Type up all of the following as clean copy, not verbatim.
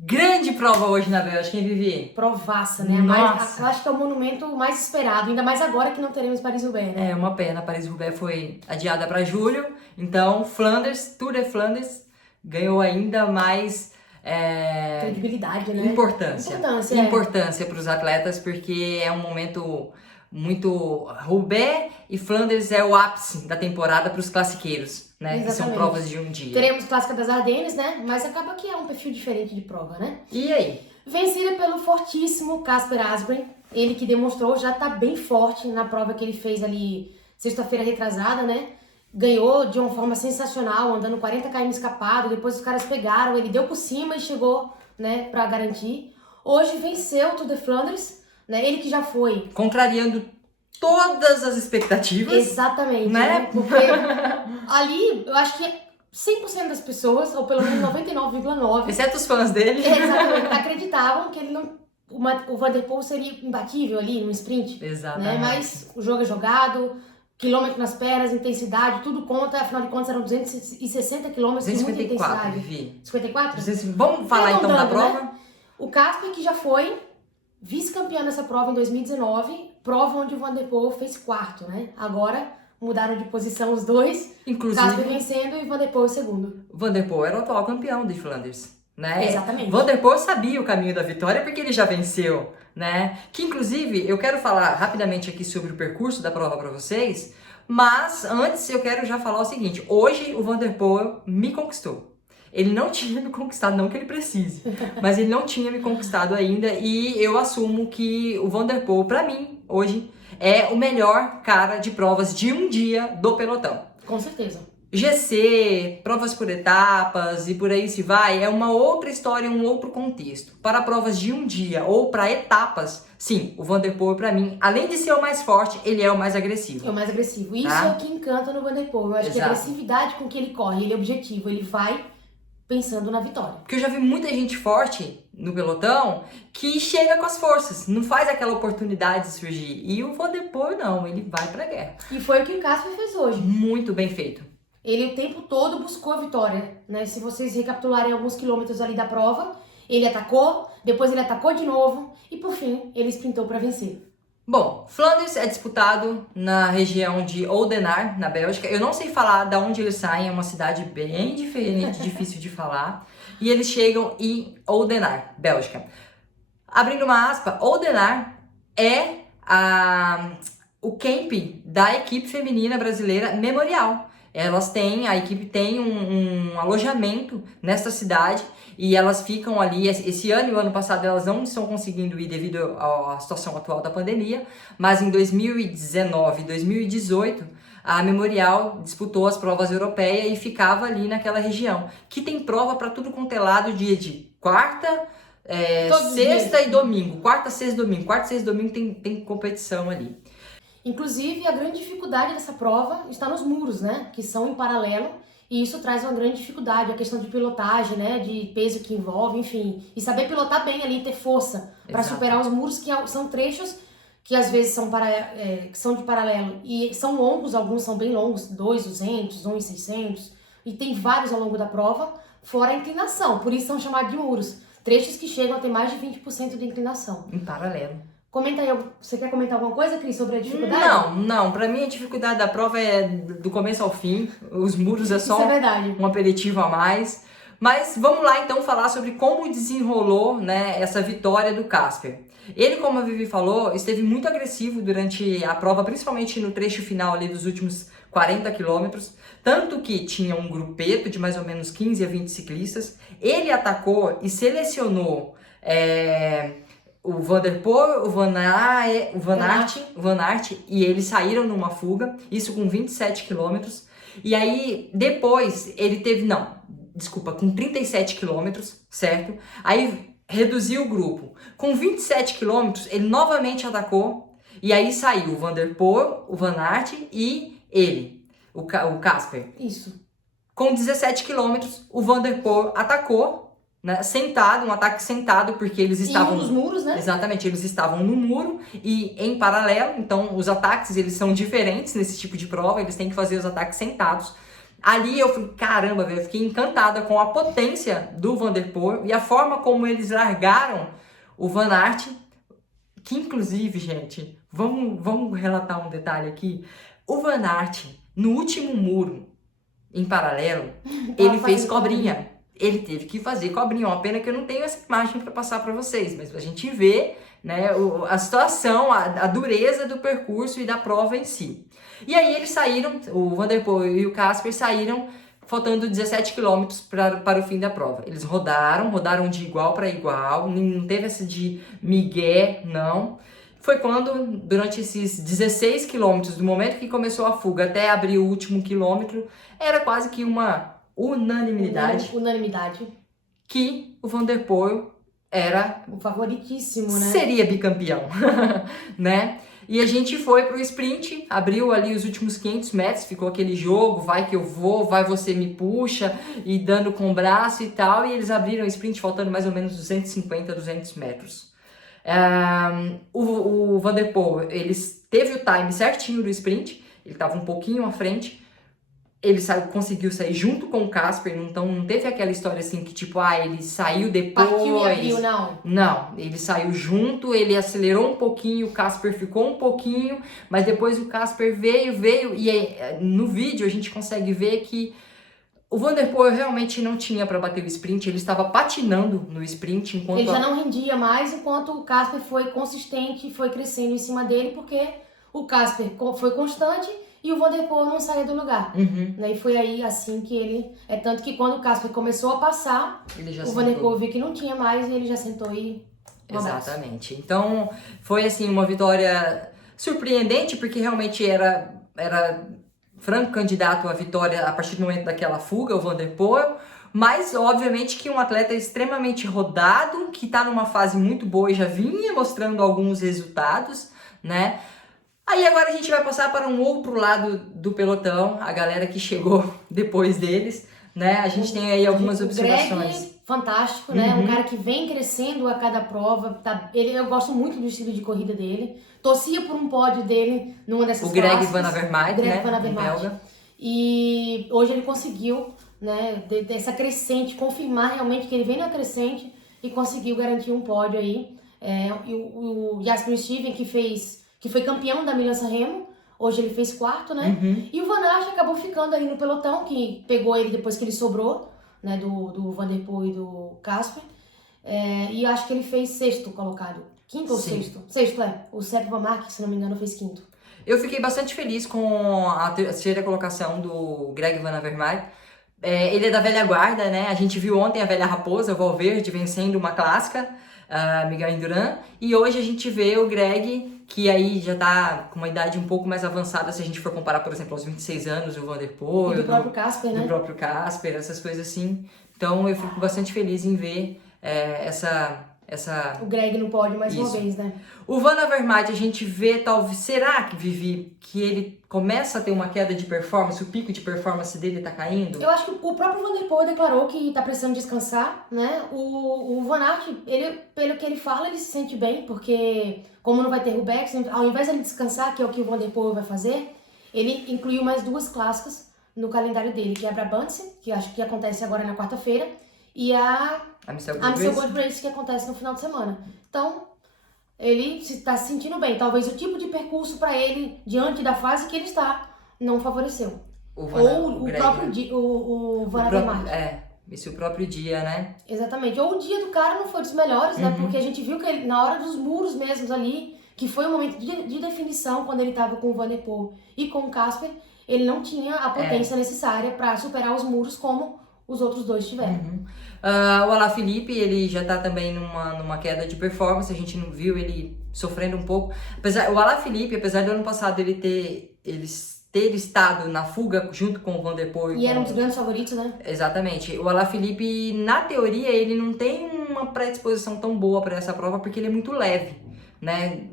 Grande prova hoje na Bélgica, hein, Vivi? Provaça, né? Nossa! Eu acho que é o monumento mais esperado, ainda mais agora que não teremos Paris-Roubaix, né? É uma pena, Paris-Roubaix foi adiada para julho, então Flanders, Tour de Flanders, ganhou ainda mais Credibilidade, né? importância para os atletas, porque é um momento muito. Roubaix e Flanders é o ápice da temporada para os classiqueiros, né? Que são provas de um dia. Teremos Clássica das Ardennes, né? Mas acaba que é um perfil diferente de prova, né? E aí? Vencida pelo fortíssimo Casper Asgreen, ele que demonstrou já tá bem forte na prova que ele fez ali sexta-feira retrasada, né? Ganhou de uma forma sensacional, andando 40 km escapado, depois os caras pegaram, ele deu por cima e chegou, né, pra garantir. Hoje venceu o Tour de Flanders, né? Ele que já foi... Contrariando todas as expectativas. Exatamente, né? Porque ali, eu acho que 100% das pessoas, ou pelo menos 99,9%... Exceto os fãs dele. Exatamente, acreditavam que ele não... O Van der Poel seria imbatível ali no sprint. Exatamente. Né? Mas o jogo é jogado, quilômetro nas pernas, intensidade, tudo conta. Afinal de contas, eram 260 quilômetros de muita intensidade. Vivi. 54? Vamos falar então da prova? Né? O Casper, que já foi vice-campeão nessa prova em 2019, prova onde o Van der Poel fez quarto, né? Agora mudaram de posição os dois. Inclusive, Casper vencendo e Van der Poel segundo. Van der Poel era o atual campeão de Flanders. Né? Exatamente. Van der Poel sabia o caminho da vitória porque ele já venceu, né? Que inclusive eu quero falar rapidamente aqui sobre o percurso da prova para vocês, mas antes eu quero já falar o seguinte: hoje o Van der Poel me conquistou. Ele não tinha me conquistado, não que ele precise, mas ele não tinha me conquistado ainda e eu assumo que o Van der Poel, para mim, hoje, é o melhor cara de provas de um dia do pelotão. Com certeza. GC, provas por etapas e por aí se vai, é uma outra história, um outro contexto. Para provas de um dia ou para etapas, sim, o Van der Poel para mim, além de ser o mais forte, ele é o mais agressivo. É o mais agressivo. Isso é o que encanta no Van der Poel. Eu acho que a agressividade com que ele corre, ele é objetivo, ele vai pensando na vitória. Porque eu já vi muita gente forte no pelotão que chega com as forças, não faz aquela oportunidade de surgir. E o Van der Poel não, ele vai pra guerra. E foi o que o Casper fez hoje. Muito bem feito. Ele o tempo todo buscou a vitória, né? Se vocês recapitularem alguns quilômetros ali da prova, ele atacou, depois ele atacou de novo e por fim ele sprintou para vencer. Bom, Flanders é disputado na região de Oudenaarde, na Bélgica. Eu não sei falar de onde eles saem, é uma cidade bem diferente, difícil de falar. E eles chegam em Oudenaarde, Bélgica. Abrindo uma aspa, Oudenaarde é o camp da equipe feminina brasileira Memorial. A equipe tem um alojamento nessa cidade e elas ficam ali, esse ano e o ano passado elas não estão conseguindo ir devido à situação atual da pandemia, mas em 2019 e 2018 a Memorial disputou as provas europeias e ficava ali naquela região, que tem prova para tudo quanto é lado, dia de quarta, sexta e domingo, quarta, sexta e domingo tem competição ali. Inclusive, a grande dificuldade dessa prova está nos muros, né? Que são em paralelo. E isso traz uma grande dificuldade, a questão de pilotagem, né? De peso que envolve, enfim. E saber pilotar bem ali, ter força para superar os muros, que são trechos que às vezes são de paralelo. E são longos, alguns são bem longos, 2.200, 1.600. E tem vários ao longo da prova, fora a inclinação. Por isso são chamados de muros. Trechos que chegam a ter mais de 20% de inclinação. Em paralelo. Comenta aí, você quer comentar alguma coisa, Cris, sobre a dificuldade? Não. Pra mim a dificuldade da prova é do começo ao fim. Os muros é só um aperitivo a mais. Mas vamos lá então falar sobre como desenrolou, né, essa vitória do Casper. Ele, como a Vivi falou, esteve muito agressivo durante a prova, principalmente no trecho final ali dos últimos 40 quilômetros. Tanto que tinha um grupeto de mais ou menos 15 a 20 ciclistas. Ele atacou e selecionou... o Van der Poel, o Van Aert, e eles saíram numa fuga, isso com 27 quilômetros. E aí, depois, ele teve, com 37 quilômetros, certo? Aí, reduziu o grupo. Com 27 quilômetros, ele novamente atacou, e aí saiu o Van der Poel, o Van Aert e ele, o Casper. Isso. Com 17 quilômetros, o Van der Poel atacou, né, sentado, um ataque sentado, porque eles estavam... nos muros, né? Exatamente, eles estavam no muro e em paralelo, então os ataques eles são diferentes nesse tipo de prova, eles têm que fazer os ataques sentados. Ali eu falei, caramba, velho, eu fiquei encantada com a potência do Van der Poel e a forma como eles largaram o Van Aert, que inclusive, gente, vamos relatar um detalhe aqui. O Van Aert, no último muro, em paralelo, ele fez cobrinha. Ele teve que fazer cobrinha. Uma pena que eu não tenho essa imagem para passar para vocês, mas a gente vê, né, a situação, a dureza do percurso e da prova em si. E aí eles saíram, o Van der Poel e o Casper saíram faltando 17 quilômetros para o fim da prova. Eles rodaram de igual para igual, não teve essa de migué, não. Foi quando, durante esses 16 quilômetros, do momento que começou a fuga até abrir o último quilômetro, era quase que uma unanimidade que o Van der Poel era o favoritíssimo, né? Seria bicampeão, né? E a gente foi pro sprint, abriu ali os últimos 500 metros, ficou aquele jogo, vai que eu vou, vai você me puxa, e dando com o braço e tal, e eles abriram o sprint faltando mais ou menos 250, 200 metros. O Van der Poel, teve o time certinho do sprint, ele estava um pouquinho à frente, ele conseguiu sair junto com o Casper, então não teve aquela história assim que tipo, ele saiu depois. Partiu e abriu, não. Não, ele saiu junto, ele acelerou um pouquinho, o Casper ficou um pouquinho, mas depois o Casper veio e aí, no vídeo a gente consegue ver que o Van der Poel realmente não tinha para bater o sprint, ele estava patinando no sprint enquanto... Ele já não rendia mais, enquanto o Casper foi consistente, foi crescendo em cima dele, porque o Casper foi constante e o Van der Poel não saía do lugar. E foi aí assim que ele... tanto que quando o Casper começou a passar, o Van der Poel viu que não tinha mais e ele já sentou e... Exatamente. Então, foi assim uma vitória surpreendente, porque realmente era franco candidato à vitória a partir do momento daquela fuga, o Van der Poel, mas obviamente que um atleta extremamente rodado, que está numa fase muito boa e já vinha mostrando alguns resultados, né? Aí agora a gente vai passar para um outro lado do pelotão, a galera que chegou depois deles, né? A gente tem aí algumas observações. Greg, fantástico, né? Um cara que vem crescendo a cada prova. Eu gosto muito do estilo de corrida dele. Torcia por um pódio dele numa dessas clássicas. O Greg Van Avermaet, né? Van Avermaet. E hoje ele conseguiu, né, dessa crescente, confirmar realmente que ele vem na crescente e conseguiu garantir um pódio aí. E o Jasper Stuyven, que foi campeão da Milan-San Remo, hoje ele fez quarto, né? E o Van Aert acabou ficando aí no pelotão, que pegou ele depois que ele sobrou, né, do Van der Poel e do Casper. E acho que ele fez sexto colocado. Quinto ou sexto? Sexto, O Sepp Van Mark, se não me engano, fez quinto. Eu fiquei bastante feliz com a terceira colocação do Greg Van Avermaet. Ele é da velha guarda, né? A gente viu ontem a velha raposa, o Valverde, vencendo uma clássica, Miguel Indurain. E hoje a gente vê o Greg, que aí já tá com uma idade um pouco mais avançada, se a gente for comparar, por exemplo, aos 26 anos, o Van der Poel. E do próprio Casper, né? Do próprio Casper, essas coisas assim. Então eu fico bastante feliz em ver o Greg não pode mais uma vez, né? O Van Avermaet, a gente vê, talvez, será que, Vivi, que ele começa a ter uma queda de performance, o pico de performance dele tá caindo? Eu acho que o próprio Van der Poel declarou que tá precisando descansar, né? O Van Aert, pelo que ele fala, ele se sente bem, porque como não vai ter Rubex, ao invés de ele descansar, que é o que o Van der Poel vai fazer, ele incluiu mais 2 clássicas no calendário dele, que é a Brabantse, que acho que acontece agora na quarta-feira, e a Amstel Gold Race, que acontece no final de semana. Então, ele está se sentindo bem. Talvez o tipo de percurso para ele, diante da fase que ele está, não favoreceu. O Van Avermaet. Esse é o próprio dia, né? Exatamente. Ou o dia do cara não foi dos melhores, né? Porque a gente viu que ele, na hora dos muros mesmos ali, que foi um momento de definição, quando ele estava com o Van der Poel e com o Casper, ele não tinha a potência necessária para superar os muros como os outros dois tiveram. O Alaphilippe, ele já tá também numa queda de performance, a gente não viu ele sofrendo um pouco. O Alaphilippe, apesar do ano passado ele ter estado na fuga junto com o Van der Poel. E era um dos grandes favoritos, né? Exatamente. O Alaphilippe, na teoria, ele não tem uma predisposição tão boa para essa prova, porque ele é muito leve, né?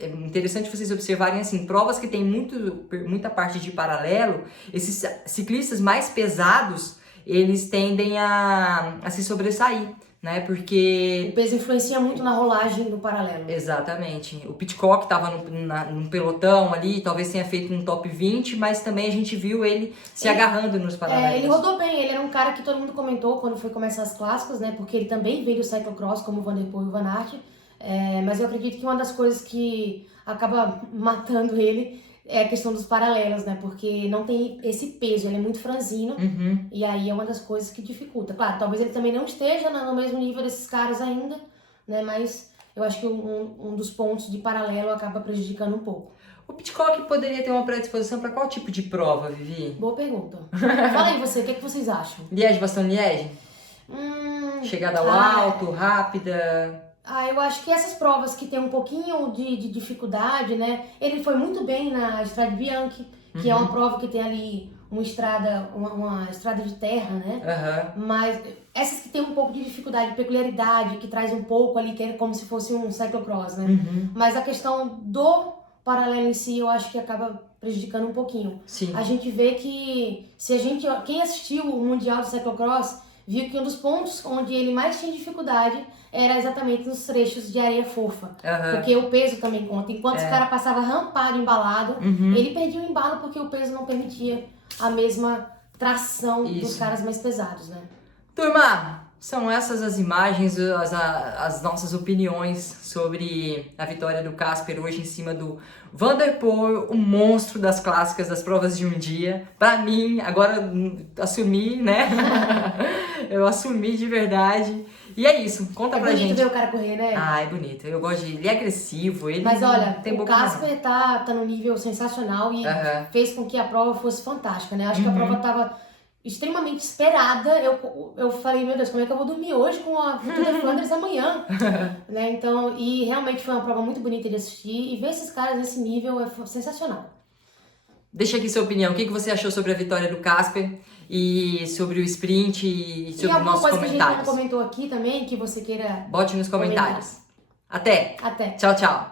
É interessante vocês observarem assim, provas que tem muita parte de paralelo, esses ciclistas mais pesados, eles tendem a se sobressair, né? O Porque peso influencia muito na rolagem do paralelo. exatamente. O Pidcock estava num pelotão ali, talvez tenha feito um top 20, mas também a gente viu ele se agarrando nos paralelos. Ele rodou bem, ele era um cara que todo mundo comentou quando foi começar as clássicas, né? Porque ele também veio do cyclocross, como o Van der Poel e o Van Aert. Mas eu acredito que uma das coisas que acaba matando ele é a questão dos paralelos, né? Porque não tem esse peso, ele é muito franzino. Uhum. E aí é uma das coisas que dificulta. Claro, talvez ele também não esteja no mesmo nível desses caras ainda, né? Mas eu acho que um dos pontos de paralelo acaba prejudicando um pouco. O Pidcock poderia ter uma predisposição para qual tipo de prova, Vivi? Boa pergunta. Fala aí você, o que é que vocês acham? Liège-Bastogne-Liège? Chegada ao alto, rápida. Eu acho que essas provas que tem um pouquinho de dificuldade, né? Ele foi muito bem na Estrada Bianchi, que é uma prova que tem ali uma estrada de terra, né? Mas essas que tem um pouco de dificuldade, peculiaridade, que traz um pouco ali, que é como se fosse um cyclocross, né? Mas a questão do paralelo em si, eu acho que acaba prejudicando um pouquinho. Sim. A gente vê que quem assistiu o Mundial do Cyclocross viu que um dos pontos onde ele mais tinha dificuldade era exatamente nos trechos de areia fofa. Porque o peso também conta. Enquanto o cara passava rampado, embalado, ele perdia o embalo porque o peso não permitia a mesma tração dos caras mais pesados, né? Turma, são essas as imagens, as nossas opiniões sobre a vitória do Casper hoje em cima do Van der Poel, o monstro das clássicas das provas de um dia. Pra mim, agora assumi, né? Eu assumi de verdade. E é isso, conta pra gente. É bonito ver o cara correr, né? É bonito. Eu gosto de... Ele é agressivo, ele Mas olha, tem o boca Casper tá num nível sensacional e fez com que a prova fosse fantástica, né? Acho que a prova tava extremamente esperada. Eu falei, meu Deus, como é que eu vou dormir hoje com a Tour de Flandres amanhã? Né? Então, e realmente foi uma prova muito bonita de assistir e ver esses caras nesse nível é sensacional. Deixa aqui sua opinião. O que você achou sobre a vitória do Casper e sobre o sprint e sobre os nossos comentários? E alguma coisa que a gente não comentou aqui também, que você queira... Bote nos comentários. Até! Até! Tchau, tchau!